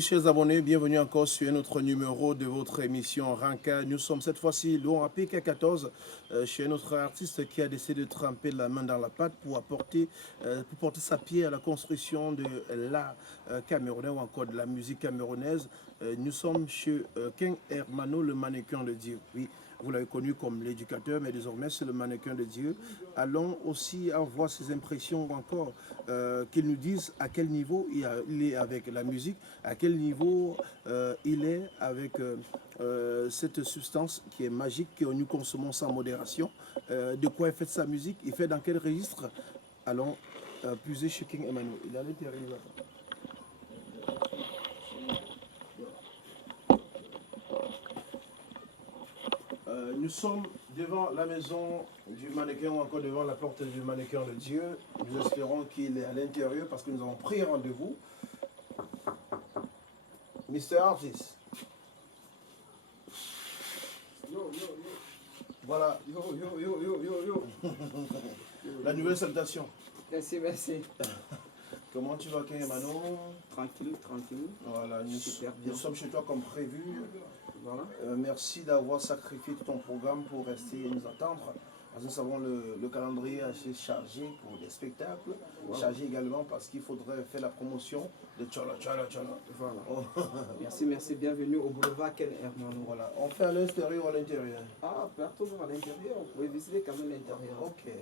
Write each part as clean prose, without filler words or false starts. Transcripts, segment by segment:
Oui, chers abonnés, bienvenue encore sur un autre numéro de votre émission Ranka. Nous sommes cette fois-ci loin à PK14 chez notre artiste qui a décidé de tremper la main dans la pâte pour porter sa pierre à la construction de l'art camerounais ou encore de la musique camerounaise. Nous sommes chez King Hermano, le mannequin de Dieu. Oui, vous l'avez connu comme l'éducateur, mais désormais c'est le mannequin de Dieu. Allons aussi avoir ses impressions ou encore qu'il nous dise à quel niveau il est avec la musique, à quel niveau il est avec cette substance qui est magique, que nous consommons sans modération. De quoi est faite sa musique, il fait dans quel registre. Allons puiser chez King Emmanuel. Il est à l'intérieur. Nous sommes devant la maison du mannequin ou encore devant la porte du mannequin de Dieu. Nous espérons qu'il est à l'intérieur parce que nous avons pris rendez-vous. Mr. Artist. Yo, yo, yo. Voilà. Yo, yo, yo, yo, yo, yo. La nouvelle salutation. Merci, merci. Comment tu vas, King Emmanuel? Tranquille, tranquille. Voilà, Super bien. nous sommes chez toi comme prévu. Voilà. Merci d'avoir sacrifié ton programme pour rester et nous attendre. Parce que nous savons le calendrier assez chargé pour des spectacles, chargé également parce qu'il faudrait faire la promotion de Tcholo, Tcholo, Tcholo. Voilà. Oh. Merci, merci. Bienvenue au boulevard Ken Hermano. Voilà. On fait à l'extérieur ou à l'intérieur? Ah, partout à l'intérieur. Vous pouvez visiter quand même l'intérieur. Ok.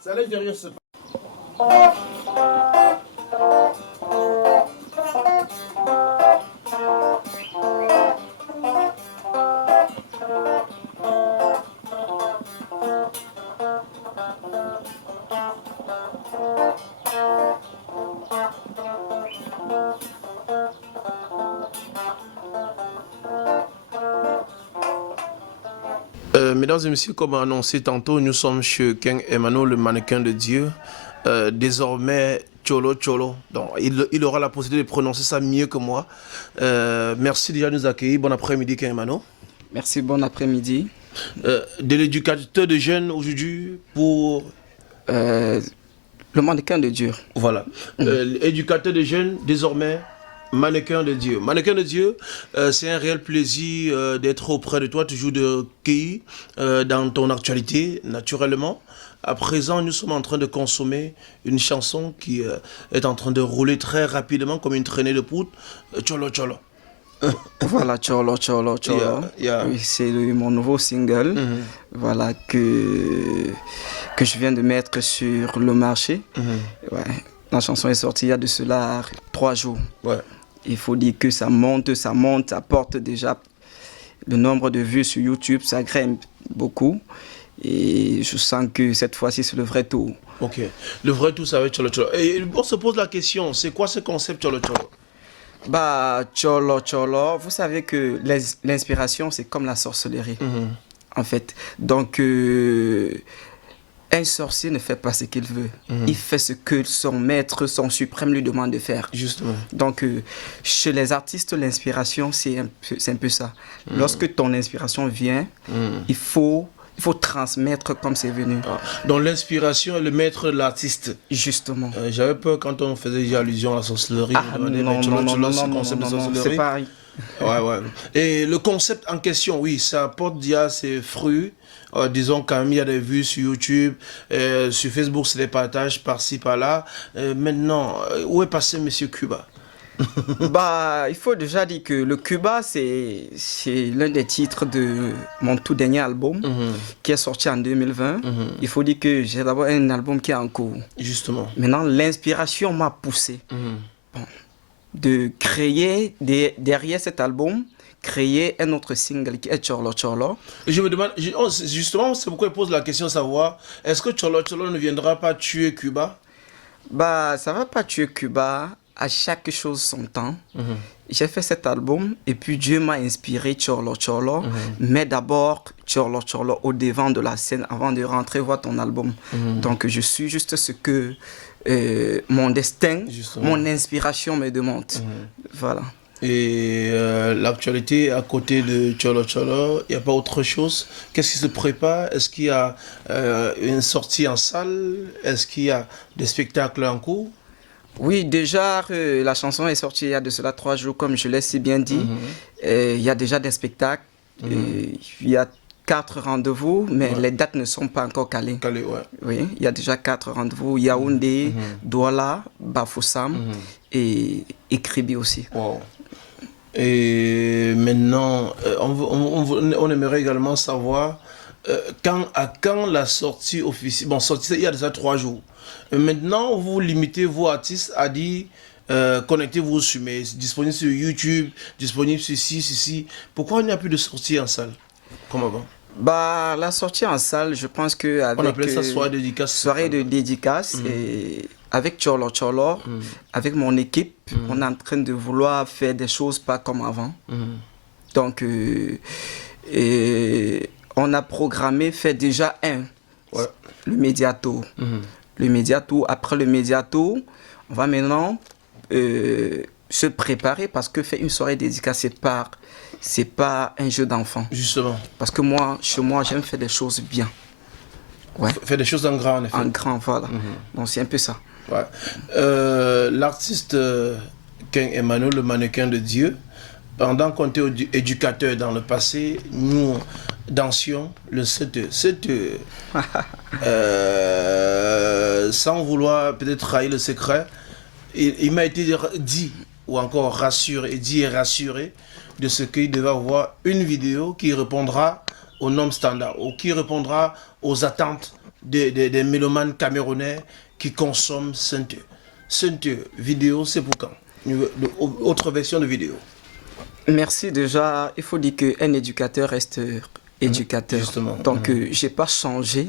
C'est à l'intérieur, c'est pas. Mesdames et messieurs, comme annoncé tantôt, nous sommes chez King Emmanuel, le mannequin de Dieu. Désormais, Tcholo Tcholo. Donc, il aura la possibilité de prononcer ça mieux que moi. Merci déjà de nous accueillir. Bon après-midi, King Emmanuel. Merci, bon après-midi. De l'éducateur de jeunes aujourd'hui pour... Le mannequin de Dieu. Voilà. Éducateur de jeunes, désormais... Mannequin de Dieu. Mannequin de Dieu, c'est un réel plaisir d'être auprès de toi, toujours de cueillir dans ton actualité, naturellement. À présent, nous sommes en train de consommer une chanson qui est en train de rouler très rapidement comme une traînée de poudre. Tcholo Tcholo. Voilà, Tcholo, Tcholo, Tcholo. Oui, c'est mon nouveau single. Voilà, que je viens de mettre sur le marché. Ouais. La chanson est sortie il y a de cela 3 jours. Ouais. Il faut dire que ça monte, ça porte déjà le nombre de vues sur YouTube, ça grimpe beaucoup. Et je sens que cette fois-ci, c'est le vrai tour. Ok. Le vrai tour, ça va être Tcholo Tcholo. Et on se pose la question, c'est quoi ce concept Tcholo Tcholo? Bah, Tcholo Tcholo, vous savez que l'inspiration, c'est comme la sorcellerie, en fait. Donc, un sorcier ne fait pas ce qu'il veut. Il fait ce que son maître, son suprême lui demande de faire. Justement. Donc, chez les artistes, l'inspiration, c'est un peu ça. Lorsque ton inspiration vient, il faut transmettre comme c'est venu. Donc l'inspiration est le maître de l'artiste. Justement. J'avais peur quand on faisait allusion à la sorcellerie. Non, c'est pareil. Ouais. Et le concept en question, oui, ça apporte déjà ses fruits. Disons quand même, il y a des vues sur YouTube, sur Facebook, c'est des partages par-ci, par-là. Maintenant, où est passé Monsieur Cuba? Bah, il faut déjà dire que le Cuba, c'est l'un des titres de mon tout dernier album qui est sorti en 2020. Il faut dire que j'ai d'abord un album qui est en cours. Justement. Maintenant, l'inspiration m'a poussé de créer derrière cet album, créer un autre single qui est Tcholo Tcholo. Et je me demande, justement, c'est pourquoi je pose la question de savoir, est-ce que Tcholo Tcholo ne viendra pas tuer Cuba? Bah, ça va pas tuer Cuba. À chaque chose son temps. J'ai fait cet album et puis Dieu m'a inspiré Tcholo Tcholo, mais d'abord Tcholo Tcholo au devant de la scène avant de rentrer voir ton album. Donc je suis juste ce que mon destin, mon inspiration me demande. Voilà. Et l'actualité à côté de Tcholo Tcholo, il n'y a pas autre chose? Qu'est-ce qui se prépare? Est-ce qu'il y a une sortie en salle? Est-ce qu'il y a des spectacles en cours? Oui, déjà, la chanson est sortie il y a de cela 3 jours, comme je l'ai si bien dit. Il y a déjà des spectacles. Il y a 4 rendez-vous, mais les dates ne sont pas encore calées. Oui, il y a déjà 4 rendez-vous. Yaoundé, Douala, Bafoussam et Kribi aussi. Wow. Et maintenant, on aimerait également savoir quand la sortie officielle. Bon, sortie il y a déjà 3 jours. Maintenant, vous limitez vos artistes à dire connectez-vous sur mes disponible sur YouTube, disponible sur ci. Pourquoi il n'y a plus de sortie en salle comme avant? Bah, la sortie en salle, je pense que avec on appelait ça soirée dédicace. Soirée de dédicace et avec Cholo Cholo, avec mon équipe, on est en train de vouloir faire des choses pas comme avant. Donc, on a programmé faire déjà le Médiatour. Le Médiatour, après le Médiatour, on va maintenant se préparer parce que faire une soirée dédicace, c'est pas un jeu d'enfant. Justement. Parce que moi, chez moi, j'aime faire des choses bien. Ouais. Faire des choses en grand, en effet. En grand, voilà. Donc, c'est un peu ça. Ouais. L'artiste Ken Emmanuel, le mannequin de Dieu, pendant qu'on était éducateur dans le passé, nous dansions le 7 sans vouloir peut-être trahir le secret. Il m'a été dit, ou encore rassuré, dit et rassuré, de ce qu'il devait avoir une vidéo qui répondra aux normes standards, ou qui répondra aux attentes des mélomanes camerounais qui consomment Sainte. Sainte vidéo, c'est pour quand? Autre version de vidéo. Merci déjà. Il faut dire qu'un éducateur reste éducateur. Justement. Donc, j'ai pas changé.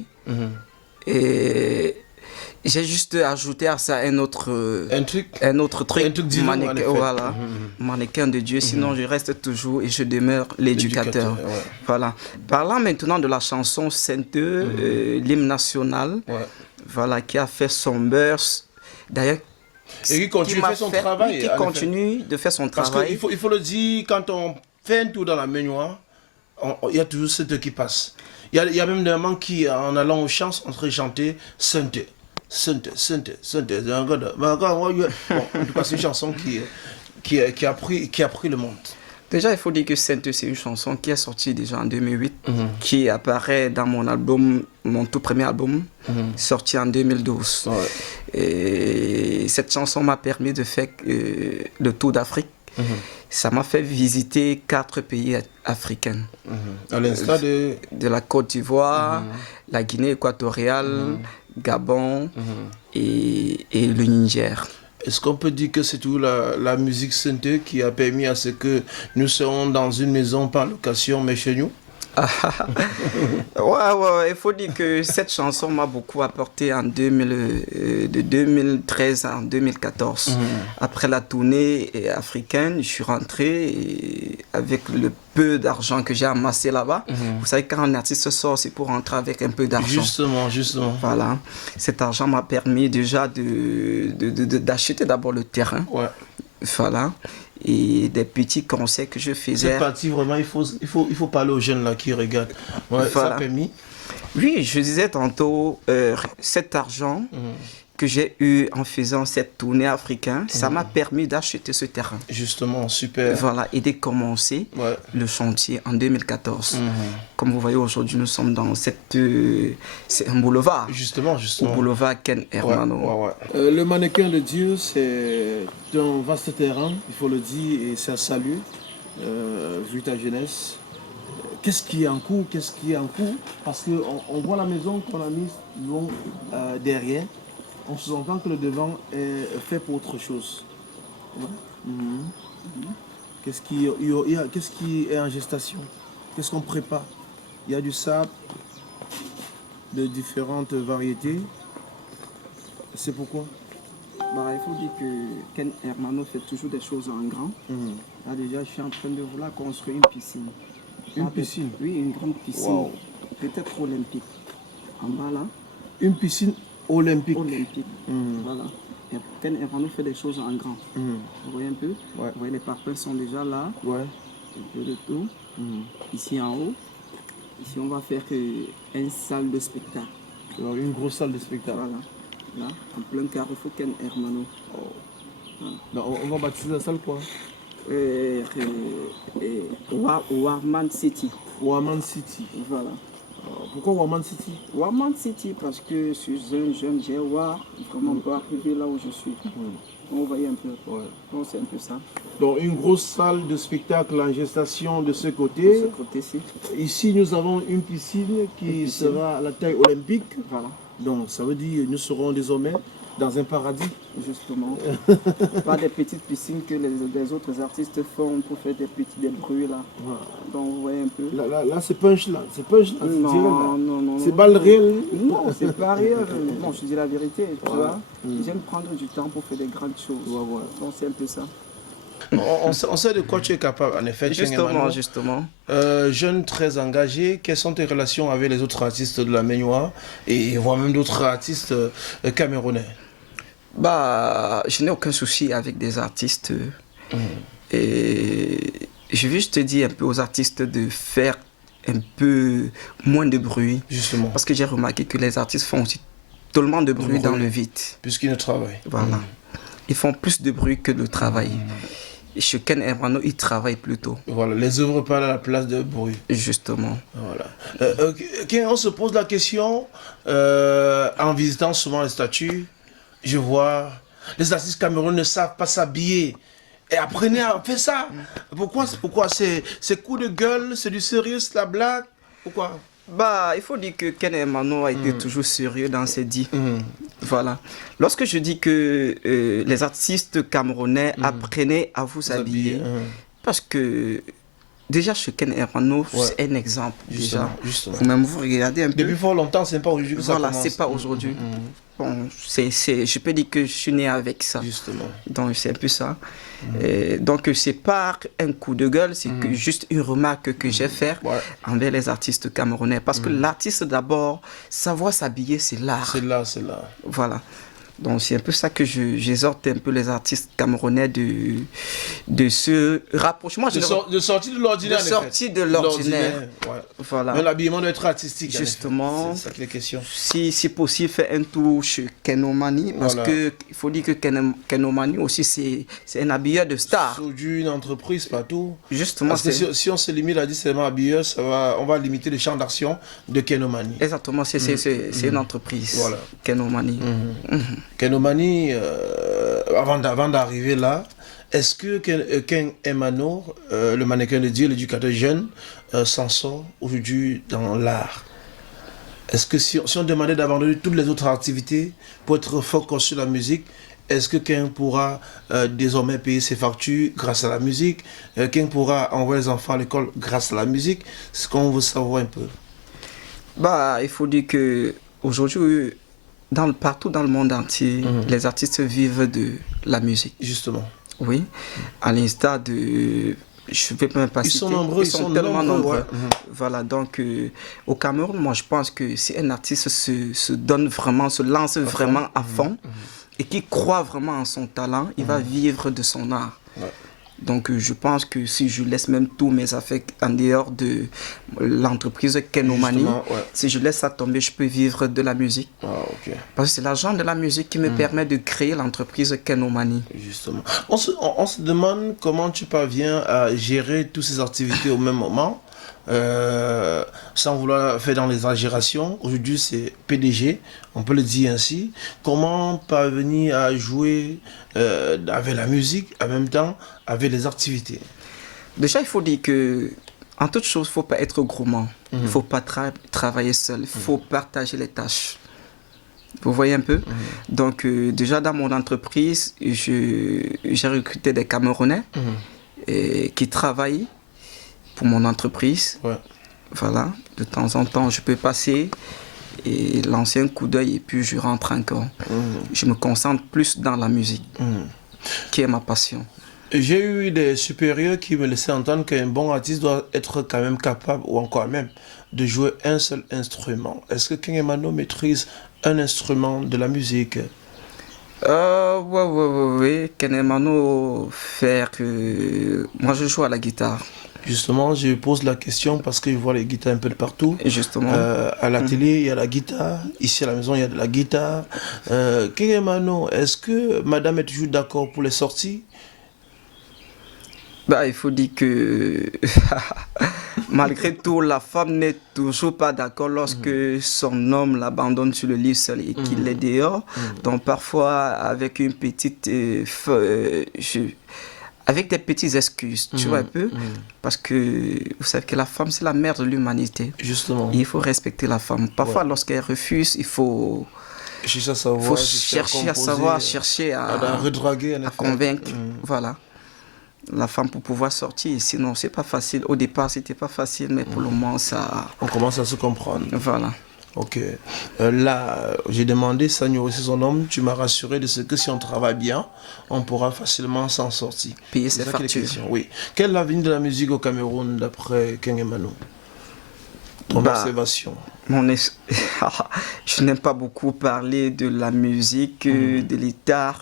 Et j'ai juste ajouté à ça un autre truc. Voilà, mannequin de Dieu. Sinon, je reste toujours et je demeure l'éducateur. Voilà. Parlant maintenant de la chanson Sainte, l'hymne national, voilà, qui a fait son beurre. D'ailleurs, et qui continue de faire son travail. Qui continue de faire son travail. Parce qu'il faut le dire, quand on fait un tour dans la baignoire, il y a toujours Sainte qui passe. Il y a même des moments qui, en allant aux champs, sont en train de chanter Sainte. Sainte. Bon, en tout cas, c'est une chanson qui a pris le monde. Déjà, il faut dire que Sainte, c'est une chanson qui est sortie déjà en 2008, qui apparaît dans mon album, mon tout premier album, sorti en 2012. Et cette chanson m'a permis de faire le tour d'Afrique. Ça m'a fait visiter 4 pays africains. À l'instar de la Côte d'Ivoire, la Guinée équatoriale, Gabon et le Niger. Est-ce qu'on peut dire que c'est tout la musique Sainte qui a permis à ce que nous serons dans une maison par location, mais chez nous? Ouais, il faut dire que cette chanson m'a beaucoup apporté de 2013 à 2014. Après la tournée africaine, je suis rentré et avec le peu d'argent que j'ai amassé là-bas. Vous savez, quand un artiste sort, c'est pour rentrer avec un peu d'argent. Justement. Voilà. Cet argent m'a permis déjà d'acheter d'abord le terrain. Voilà. Et des petits concerts que je faisais. C'est parti vraiment, il faut parler aux jeunes là qui regardent. Voilà. Ça a permis. Oui, je disais tantôt, cet argent que j'ai eu en faisant cette tournée africaine, ça m'a permis d'acheter ce terrain. Justement, super. Voilà, et de commencer le chantier en 2014. Comme vous voyez, aujourd'hui, nous sommes dans c'est un boulevard. Justement. Au boulevard Ken Hermano. Le mannequin de Dieu, c'est un vaste terrain, il faut le dire, et ça salue, vu ta jeunesse. Qu'est-ce qui est en cours? Parce qu'on voit la maison qu'on a mise long derrière, en se sentant que le devant est fait pour autre chose. Qu'est-ce qui est en gestation? Qu'est-ce qu'on prépare? Il y a du sable de différentes variétés. C'est pourquoi? Il faut dire que Ken Hermano fait toujours des choses en grand. Là déjà, je suis en train de vouloir construire une piscine. Une piscine? Oui, une grande piscine. Peut-être olympique. En bas là. Une piscine olympique. Voilà. Et Ken Hermano fait des choses en grand. Vous voyez un peu? Vous voyez, les parpaings sont déjà là. Un peu de tout. Ici en haut. Ici, on va faire une salle de spectacle. Alors, une grosse salle de spectacle. Voilà. Là, en plein carrefour Ken Hermano. Non, on va baptiser la salle quoi? Warman City. Warman City. Voilà. Pourquoi Warman City? Warman City parce que je suis un jeune, j'ai vraiment pas arrivé là où je suis. On voyait un peu. Ouais. Donc c'est un peu ça. Donc une grosse salle de spectacle en gestation de ce côté. De ce côté-ci. Ici nous avons une piscine qui sera à la taille olympique. Voilà. Donc ça veut dire que nous serons désormais dans un paradis. Justement. Pas des petites piscines que les autres artistes font pour faire des petits bruits là. Voilà. Donc vous voyez un peu. Là c'est punch là. C'est punch là. Non. C'est balle réel. Non, c'est pas réel. Bon, je dis la vérité. Tu vois. J'aime prendre du temps pour faire des grandes choses. Voilà. Donc c'est un peu ça. On sait de quoi tu es capable, en effet. Justement. Jeune très engagé, quelles sont tes relations avec les autres artistes de la Maignoire et voire même d'autres artistes camerounais? Bah, je n'ai aucun souci avec des artistes. Et je veux juste te dire un peu aux artistes de faire un peu moins de bruit. Justement. Parce que j'ai remarqué que les artistes font aussi tellement de bruit dans le vide. Puisqu'ils ne travaillent. Voilà. Ils font plus de bruit que de travail. Et chez Ken Hermano, il travaille plutôt. Voilà, les œuvres parlent à la place de bruit. Justement. Voilà. On se pose la question, en visitant souvent les statues, je vois, les artistes camerounais ne savent pas s'habiller. Et apprenez à faire ça. Pourquoi c'est coup de gueule, c'est du sérieux, c'est la blague? Pourquoi? Bah, il faut dire que Ken Hermano a été toujours sérieux dans ses dits. Voilà. Lorsque je dis que les artistes camerounais apprenaient à vous habiller, parce que déjà chez Ken Hermano, c'est un exemple. Justement. Vous-même, vous regardez un peu. Depuis fort longtemps, c'est pas aujourd'hui que ça commence. Voilà, c'est pas aujourd'hui. Bon, je peux dire que je suis né avec ça. Justement. Donc, c'est un peu ça. Donc, c'est pas un coup de gueule, c'est juste une remarque que j'ai faite envers les artistes camerounais. Parce que l'artiste, d'abord, savoir s'habiller, c'est l'art. C'est là. Voilà. Donc, c'est un peu ça que j'exhorte un peu les artistes camerounais de se rapprocher. De sortir de l'ordinaire. De sortir de l'ordinaire. Voilà. Mais l'habillement doit être artistique. Justement. C'est ça qui est question. Si possible, faire un tour chez Kenomani. Parce qu'il faut dire que Kenomani aussi, c'est un habilleur de star. C'est une entreprise, pas tout. Justement. Parce que si on se limite à dire seulement habilleur, on va limiter le champ d'action de Kenomani. Exactement. C'est une entreprise. Voilà. Kenomani. Kenomani, avant d'arriver là, est-ce que Ken Hermano, le mannequin de Dieu, l'éducateur jeune, s'en sort aujourd'hui dans l'art? Est-ce que si on demandait d'abandonner toutes les autres activités pour être focus sur la musique, est-ce que Ken pourra désormais payer ses factures grâce à la musique? Ken pourra envoyer les enfants à l'école grâce à la musique? C'est ce qu'on veut savoir un peu. Bah, il faut dire que aujourd'hui, partout dans le monde entier, les artistes vivent de la musique. Justement. Oui, à l'instar de... Je ne vais même pas citer. Ils sont tellement nombreux. Ouais. Voilà, donc au Cameroun, moi je pense que si un artiste se donne vraiment, se lance vraiment à fond et qui croit vraiment en son talent, il va vivre de son art. Ouais. Donc je pense que si je laisse même tous mes affaires en dehors de l'entreprise Kenomani, si je laisse ça tomber, je peux vivre de la musique. Parce que c'est l'argent de la musique qui me permet de créer l'entreprise Kenomani. Justement. On se demande comment tu parviens à gérer toutes ces activités au même moment. Sans vouloir faire dans l'exagération, aujourd'hui c'est PDG, on peut le dire ainsi. Comment parvenir à jouer avec la musique, en même temps avec les activités? Déjà, il faut dire que en toute chose, il ne faut pas être gourmand. Il ne faut pas travailler seul. Il faut partager les tâches. Vous voyez un peu? Donc, déjà dans mon entreprise, j'ai recruté des Camerounais qui travaillent pour mon entreprise. Voilà, de temps en temps, je peux passer et lancer un coup d'œil et puis je rentre encore. Je me concentre plus dans la musique, qui est ma passion. J'ai eu des supérieurs qui me laissaient entendre qu'un bon artiste doit être quand même capable, ou encore même, de jouer un seul instrument. Est-ce que Ken Hermano maîtrise un instrument de la musique? Oui. Ken Hermano fait que... Moi, je joue à la guitare. Justement, je pose la question parce que je vois les guitares un peu de partout. Justement. À la télé, il y a la guitare. Ici à la maison, il y a de la guitare. King Emmanuel, est-ce que madame est toujours d'accord pour les sorties? Bah, il faut dire que malgré tout, la femme n'est toujours pas d'accord lorsque son homme l'abandonne sur le lit seul et qu'il est dehors. Donc parfois, avec une petite... avec des petites excuses, tu vois un peu. Parce que vous savez que la femme, c'est la mère de l'humanité. Justement. Et il faut respecter la femme. Parfois, lorsqu'elle refuse, il faut... Chercher à savoir, faut chercher à savoir, chercher à redraguer, à convaincre. Voilà. La femme pour pouvoir sortir. Sinon, c'est pas facile. Au départ, c'était pas facile, mais pour le moment, ça... On commence à se comprendre. Voilà. Ok. Là, j'ai demandé, Sagno aussi son homme, tu m'as rassuré de ce que si on travaille bien, on pourra facilement s'en sortir. Payer ses factures. Oui. Quel est l'avenir de la musique au Cameroun d'après King Emmanuel? Ton observation. Je n'aime pas beaucoup parler de la musique, de l'état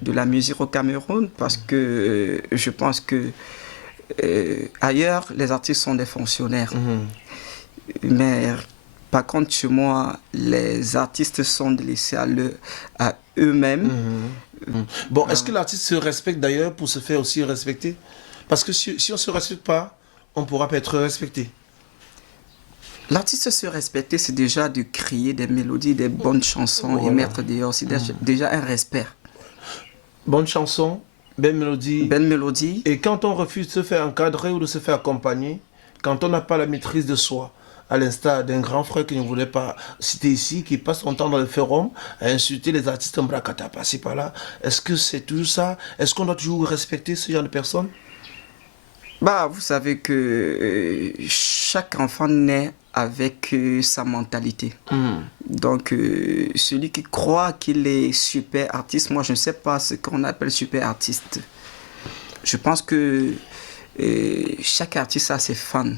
de la musique au Cameroun parce que je pense que ailleurs, les artistes sont des fonctionnaires. Mais par contre, chez moi, les artistes sont laissés à eux-mêmes. Bon, est-ce que l'artiste se respecte d'ailleurs pour se faire aussi respecter? Parce que si on ne se respecte pas, on ne pourra pas être respecté. L'artiste se respecter, c'est déjà de créer des mélodies, des bonnes chansons et mettre dehors. C'est déjà un respect. Bonne chanson, belle mélodie. Belle mélodie. Et quand on refuse de se faire encadrer ou de se faire accompagner, quand on n'a pas la maîtrise de soi, à l'instar d'un grand frère que je ne voulais pas citer ici, qui passe son temps dans le forum à insulter les artistes en bracata, par-ci par-là, est-ce que c'est toujours ça? Est-ce qu'on doit toujours respecter ce genre de personnes? Bah, vous savez que chaque enfant naît avec sa mentalité. Donc, celui qui croit qu'il est super artiste, moi je ne sais pas ce qu'on appelle super artiste. Je pense que chaque artiste a ses fans.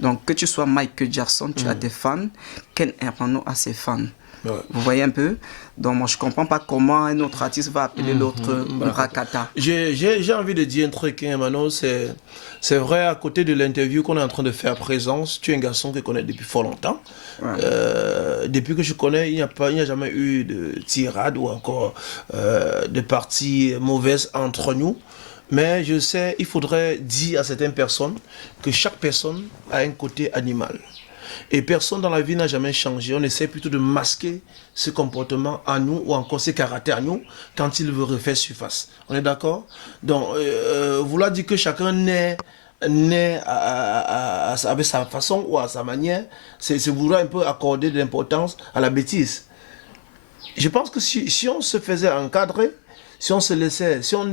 Donc, que tu sois Michael Jackson, tu as des fans. Ken Emmanuel a ses fans. Ouais. Vous voyez un peu? Donc moi je comprends pas comment un autre artiste va appeler l'autre Rakata. J'ai envie de dire un truc, Emmanuel, c'est vrai, à côté de l'interview qu'on est en train de faire à présent, tu es un garçon que je connais depuis fort longtemps. Ouais. Depuis que je connais, il n'y a jamais eu de tirade ou encore de parties mauvaises entre nous. Mais je sais, il faudrait dire à certaines personnes que chaque personne a un côté animal. Et personne dans la vie n'a jamais changé. On essaie plutôt de masquer ce comportement à nous ou encore ce caractère à nous quand il veut refaire surface. On est d'accord? Donc, vouloir dire que chacun naît avec sa façon ou à sa manière, c'est vouloir un peu accorder de l'importance à la bêtise. Je pense que si on se faisait encadrer, si on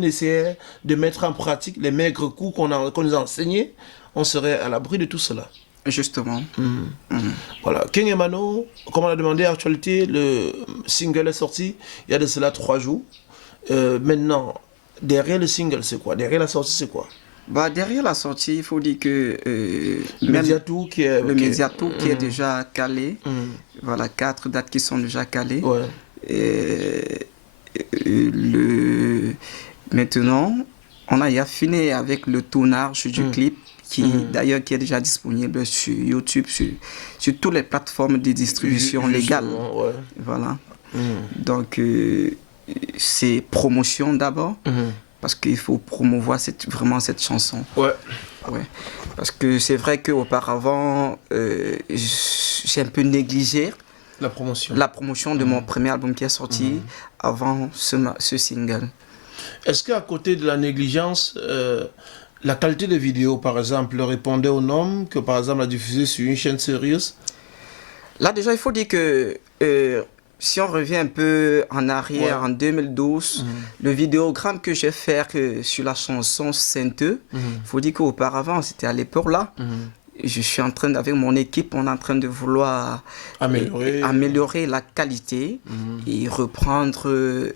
essayait de mettre en pratique les maigres coups qu'on nous a enseignés, on serait à l'abri de tout cela. Justement. Voilà. King Emmanuel, comme on a demandé à l'actualité, le single est sorti il y a de cela 3 jours. Maintenant, derrière le single, c'est quoi? Derrière la sortie, c'est quoi? Bah, derrière la sortie, il faut dire que le Mediatour qui est qui est déjà calé. Voilà, 4 dates qui sont déjà calées. Ouais. Maintenant, on a fini avec le tournage du clip qui d'ailleurs qui est déjà disponible sur YouTube, sur toutes les plateformes de distribution légales. Ouais. Voilà. Donc, c'est promotion d'abord, parce qu'il faut promouvoir vraiment cette chanson. Ouais. Parce que c'est vrai qu'auparavant, j'ai un peu négligé la promotion de mon premier album qui est sorti avant ce single. Est-ce qu'à côté de la négligence, la qualité de vidéo, par exemple, répondait aux normes que, par exemple, a diffusé sur une chaîne sérieuse? Là, déjà, il faut dire que si on revient un peu en arrière, en 2012, le vidéogramme que j'ai fait sur la chanson Sainte, il faut dire qu'auparavant, c'était à l'époque là, je suis en train, avec mon équipe, on est en train de vouloir améliorer la qualité et reprendre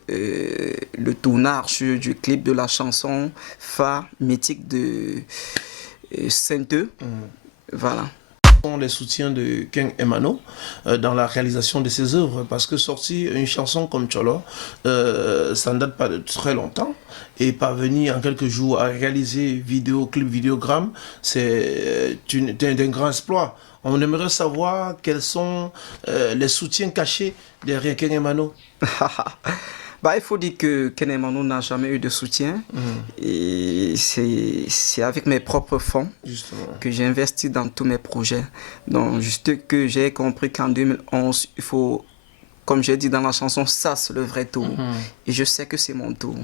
le tournage du clip de la chanson phare mythique de Sainte. Voilà. les soutiens de Ken Emano dans la réalisation de ses œuvres, parce que sortir une chanson comme Tcholo, ça ne date pas de très longtemps, et parvenir en quelques jours à réaliser vidéoclip, vidéogramme, c'est un grand exploit. On aimerait savoir quels sont les soutiens cachés derrière Ken Emano. Bah, il faut dire que Ken Emano n'a jamais eu de soutien. Et c'est avec mes propres fonds Justement. que j'ai investi dans tous mes projets. Donc, juste que j'ai compris qu'en 2011, il faut, comme j'ai dit dans la chanson, ça c'est le vrai tour. Et je sais que c'est mon tour.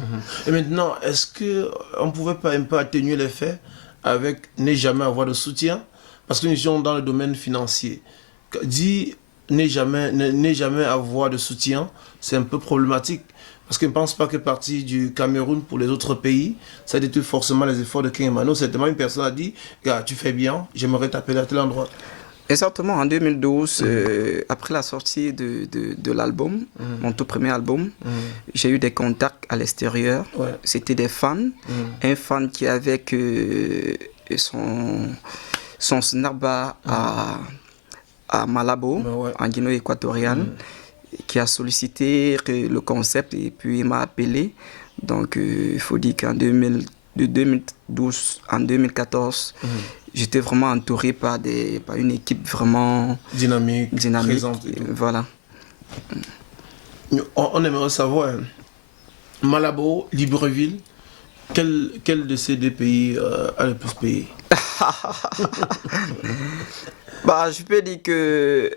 Et maintenant, est-ce qu'on ne pouvait pas un peu atténuer l'effet avec ne jamais avoir de soutien? Parce que nous sommes dans le domaine financier. Dit ne jamais avoir de soutien, c'est un peu problématique. Parce que je ne pense pas que partir du Cameroun pour les autres pays, ça détruit forcément les efforts de Ken Emano. Certainement, une personne a dit, gars, tu fais bien, j'aimerais t'appeler à tel endroit. Exactement, en 2012, après la sortie de l'album, mon tout premier album, j'ai eu des contacts à l'extérieur. Ouais. C'était des fans. Un fan qui avait son snapback à Malabo, Ouais. en Guinée équatoriale, qui a sollicité le concept et puis il m'a appelé. Donc, il faut dire qu'en de 2012 en 2014, j'étais vraiment entouré par une équipe vraiment Dynamique. Présente. Voilà. On aimerait savoir, Malabo, Libreville, quel de ces deux pays a le plus payé? Bah, je peux dire que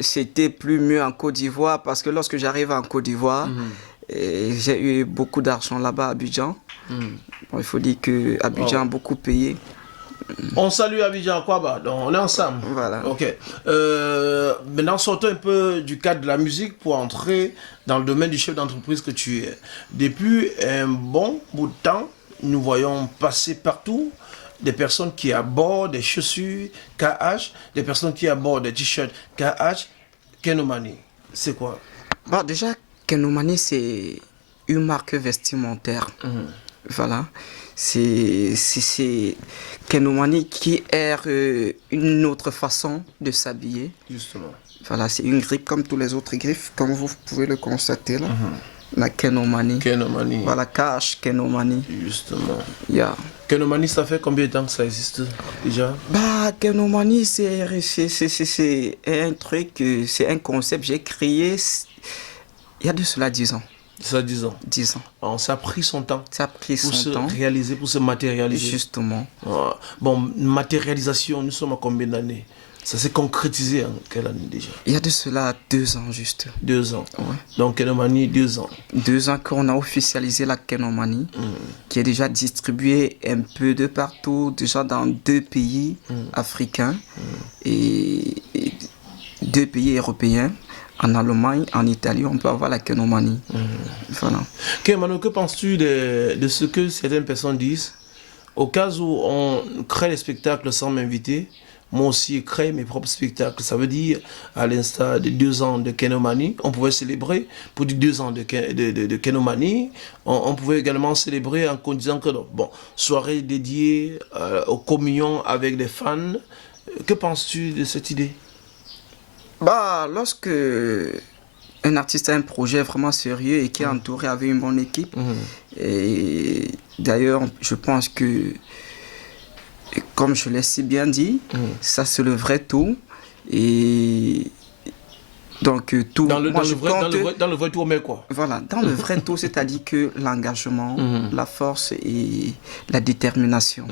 c'était plus mieux en Côte d'Ivoire parce que lorsque j'arrive en Côte d'Ivoire, j'ai eu beaucoup d'argent là-bas à Abidjan. Bon, il faut dire que Abidjan a beaucoup payé. On salue Abidjan Kwaba, donc on est ensemble. Voilà. Ok. Maintenant, sortons un peu du cadre de la musique pour entrer dans le domaine du chef d'entreprise que tu es. Depuis un bon bout de temps, nous voyons passer partout des personnes qui abordent des chaussures KH, des personnes qui abordent des t-shirts KH. Kenomani, c'est quoi? Bah, déjà, Kenomani, c'est une marque vestimentaire. Voilà. C'est Kenomani qui est une autre façon de s'habiller. Justement. Voilà, c'est une grippe comme tous les autres griffes, comme vous pouvez le constater là. La Kenomani. Kenomani. Voilà, KH Kenomani. Justement. Yeah. Kenomani, ça fait combien de temps que ça existe déjà? Bah, Kenomani, c'est un truc, c'est un concept que j'ai créé il y a de cela 10 ans. Ça 10 ans. 10 ans. Alors, ça a pris son temps. Ça a pris pour son se temps. réaliser, pour se matérialiser. Justement. Ah, bon, matérialisation, nous sommes à combien d'années? Ça s'est concrétisé en quelle année déjà? Il y a de cela 2 ans juste. 2 ans. Ouais. Donc Kenomani, 2 ans. 2 ans qu'on a officialisé la Kenomani, qui est déjà distribuée un peu de partout, déjà dans 2 pays africains et 2 pays européens. En Allemagne, en Italie, on peut avoir la Kenomani. Voilà. Kenomani, que penses-tu de ce que certaines personnes disent? Au cas où on crée des spectacles sans m'inviter, moi aussi crée mes propres spectacles. Ça veut dire, à l'instar de 2 ans de Kenomani, on pouvait célébrer pour 2 ans de Kenomani. On pouvait également célébrer en disant que, bon, soirée dédiée aux communions avec des fans. Que penses-tu de cette idée? Bah, lorsque un artiste a un projet vraiment sérieux et qui est entouré avec une bonne équipe, et d'ailleurs, je pense que, comme je l'ai si bien dit, ça c'est le vrai tout. Et donc, tout. Dans le vrai tour, mais quoi? Voilà, dans le vrai tout, c'est-à-dire que l'engagement, la force et la détermination.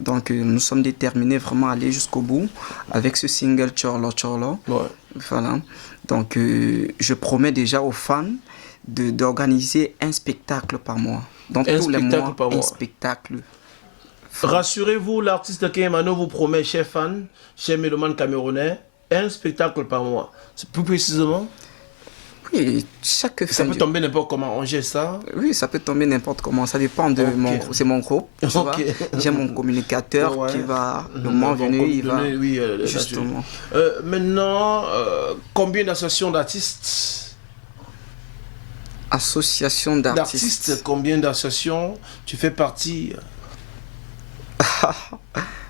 Donc, nous sommes déterminés vraiment à aller jusqu'au bout avec ce single Tcholo Tcholo. Ouais. Voilà. Donc, je promets déjà aux fans d'organiser un spectacle par mois. Donc, tous les mois, un spectacle. Rassurez-vous, l'artiste Kenomani vous promet, chers fans, chers mélomanes camerounais, un spectacle par mois. C'est plus précisément? Oui, chaque ça peut tomber n'importe comment, on gère ça? Oui, ça peut tomber n'importe comment, ça dépend de c'est mon groupe, tu vois. J'ai mon communicateur qui va, le moment venu, il va... Oui, justement. Maintenant, combien d'associations d'artistes? Association d'artistes. Combien d'associations tu fais partie?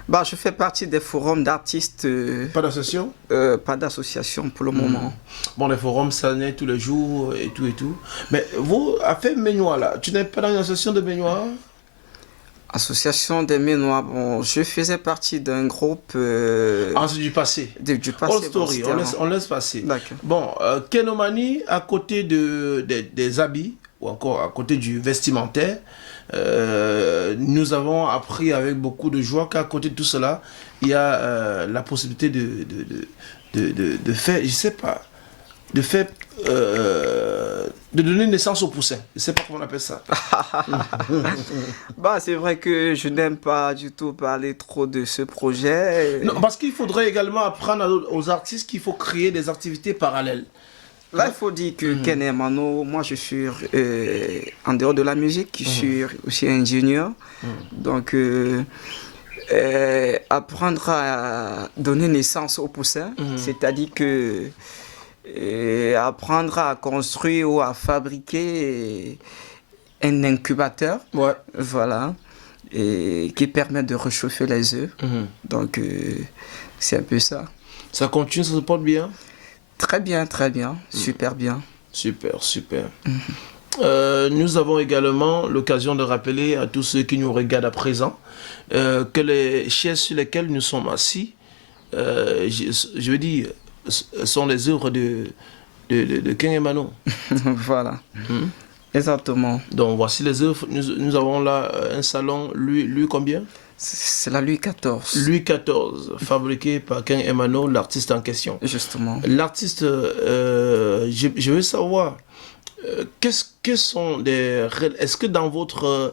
Bah, je fais partie des forums d'artistes. Pas d'association? Pas d'association pour le moment. Bon, les forums, ça naît tous les jours et tout et tout. Mais vous, à fait Ménois, là, tu n'es pas dans une association de Ménois? Association des Ménois, bon, je faisais partie d'un groupe. Ah, c'est du passé. Du passé. All story, on laisse passer. D'accord. Bon, Kenomani, à côté des habits, ou encore à côté du vestimentaire, nous avons appris avec beaucoup de joie qu'à côté de tout cela, il y a la possibilité de faire, je sais pas, de faire, de donner naissance au poussin. Je sais pas comment on appelle ça. Bah, c'est vrai que je n'aime pas du tout parler trop de ce projet. Non, parce qu'il faudrait également apprendre aux artistes qu'il faut créer des activités parallèles. Là, il faut dire que Ken Emano, moi je suis en dehors de la musique, je suis aussi ingénieur. Donc, apprendre à donner naissance au poussin, c'est-à-dire que apprendre à construire ou à fabriquer un incubateur, voilà, et qui permet de réchauffer les œufs. Donc, c'est un peu ça. Ça continue, ça se porte bien? Très bien, super bien. Super, super. Nous avons également l'occasion de rappeler à tous ceux qui nous regardent à présent que les chaises sur lesquelles nous sommes assis, je veux dire, sont les œuvres de Ken Emano. Voilà, exactement. Donc voici les œuvres. Nous avons là un salon, Louis combien? C'est la Louis XIV. Louis XIV, fabriqué par Ken Emano, l'artiste en question. Justement. L'artiste, je veux savoir, est-ce que dans votre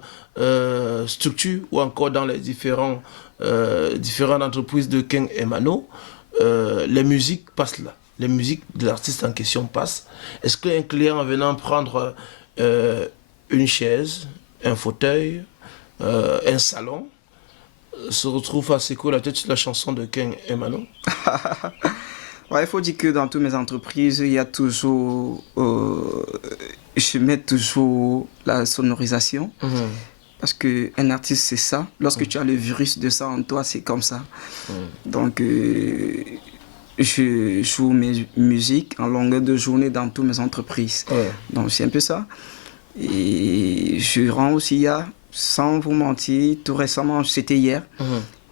structure ou encore dans les différentes entreprises de Ken Emano, les musiques passent là? Les musiques de l'artiste en question passent. Est-ce qu'un client venant prendre une chaise, un fauteuil, un salon, se retrouve à secouer la tête sur la chanson de Ken Emano? Ouais, il faut dire que dans toutes mes entreprises, il y a toujours... je mets toujours la sonorisation. Parce qu'un artiste, c'est ça. Lorsque tu as le virus de ça en toi, c'est comme ça. Donc, je joue mes musiques en longueur de journée dans toutes mes entreprises. Donc, c'est un peu ça. Et je rends aussi, sans vous mentir, tout récemment, c'était hier,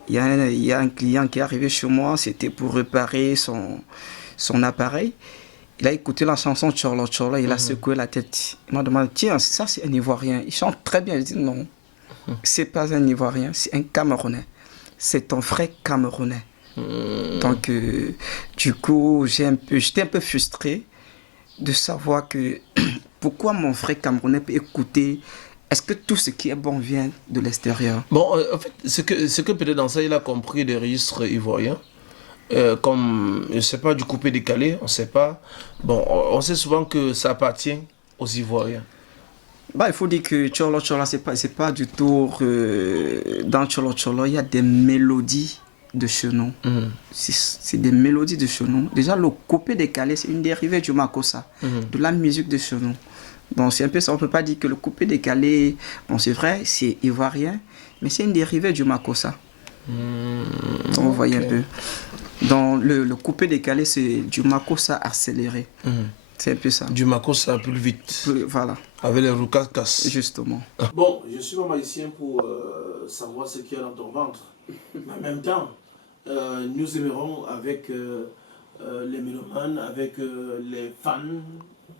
il y a un client qui est arrivé chez moi, c'était pour réparer son appareil. Il a écouté la chanson Tchorlo Tchorlo, il a secoué la tête. Il m'a demandé, tiens, ça c'est un Ivoirien, il chante très bien. Je dis non, c'est pas un Ivoirien, c'est un Camerounais. C'est ton frère Camerounais. Donc, du coup, j'étais un peu frustré de savoir que pourquoi mon frère Camerounais peut écouter. Est-ce que tout ce qui est bon vient de l'extérieur? Bon, en fait, ce que peut-être dans ça, il a compris des registres ivoiriens. Comme, je ne sais pas, du coupé-décalé, on ne sait pas. Bon, on sait souvent que ça appartient aux Ivoiriens. Bah, il faut dire que Tchorlo Tchorlo, c'est pas du tout... dans Tchorlo Tchorlo, il y a des mélodies de chez nous. C'est des mélodies de chez nous. Déjà, le coupé-décalé, c'est une dérivée du makossa, de la musique de chez nous. Donc c'est un peu ça, on ne peut pas dire que le coupé décalé, bon c'est vrai, c'est ivoirien, mais c'est une dérivée du makossa. Donc vous voyez un peu. Donc le coupé décalé, c'est du makossa accéléré. C'est un peu ça. Du makossa plus vite. Voilà. Avec les roucas. Justement. Bon, je suis pas magicien pour savoir ce qu'il y a dans ton ventre. Mais en même temps, nous aimerons avec les mélomanes, avec les fans,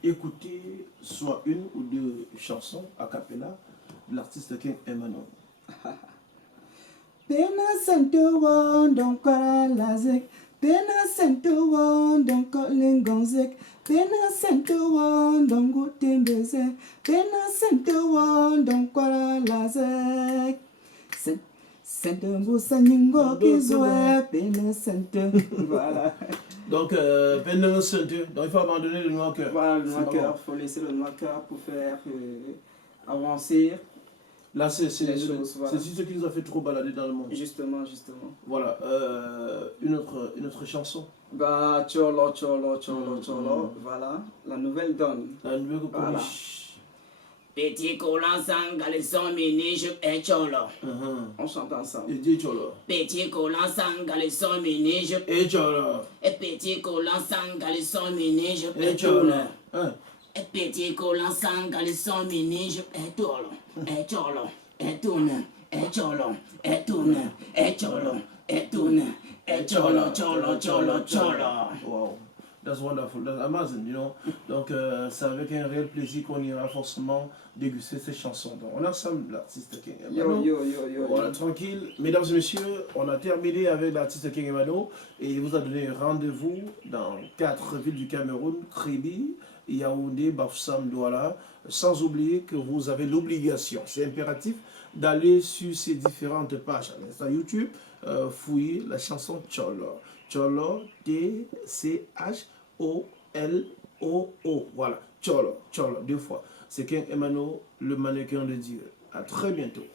écouter soit une ou deux chansons a cappella de l'artiste Ken Emano. Pena santo won kwa lazek, pena santo won ko lingonzek, pena santo won go tembeze, pena santo won kwa lazek. Santo mbusa nyingo kizwe, pena santo. Voilà. Donc, pena santo. Donc il faut abandonner le noir cœur. Voilà, le noir cœur. Il faut laisser le noir cœur pour faire avancer. Là, c'est ce qui nous a fait trop balader dans le monde. Justement. Voilà, une autre chanson. Bah, Tchorlo, voilà, la nouvelle donne. La nouvelle voilà. Petit collant sans caleçon mini jupe et cholo. On chante ensemble. Et dis cholo. Petit collant sans caleçon mini jupe Et cholo. et petit collant sans caleçon mini jupe Et et cholo. cholo. Hein? Et petit collant sans caleçon mini jupe et cholo. Et cholo. Et tourne. Et cholo. Et tourne. Et cholo. Et tourne. Et cholo. Cholo. Cholo. Cholo. Wow. That's wonderful, that's amazing, you know. Donc, c'est avec un réel plaisir qu'on ira forcément déguster ces chansons. Donc, on a ensemble l'artiste King Emano. Yo. Voilà, tranquille. Mesdames et messieurs, on a terminé avec l'artiste King Emano et il vous a donné rendez-vous dans 4 villes du Cameroun, Kribi, Yaoundé, Bafoussam, Douala. Sans oublier que vous avez l'obligation, c'est impératif, d'aller sur ces différentes pages. À l'instant YouTube, fouiller la chanson Cholo. Cholo, T-C-H-O-L-O-O. Voilà, Cholo, 2 fois. C'est King Emano, le mannequin de Dieu. À très bientôt.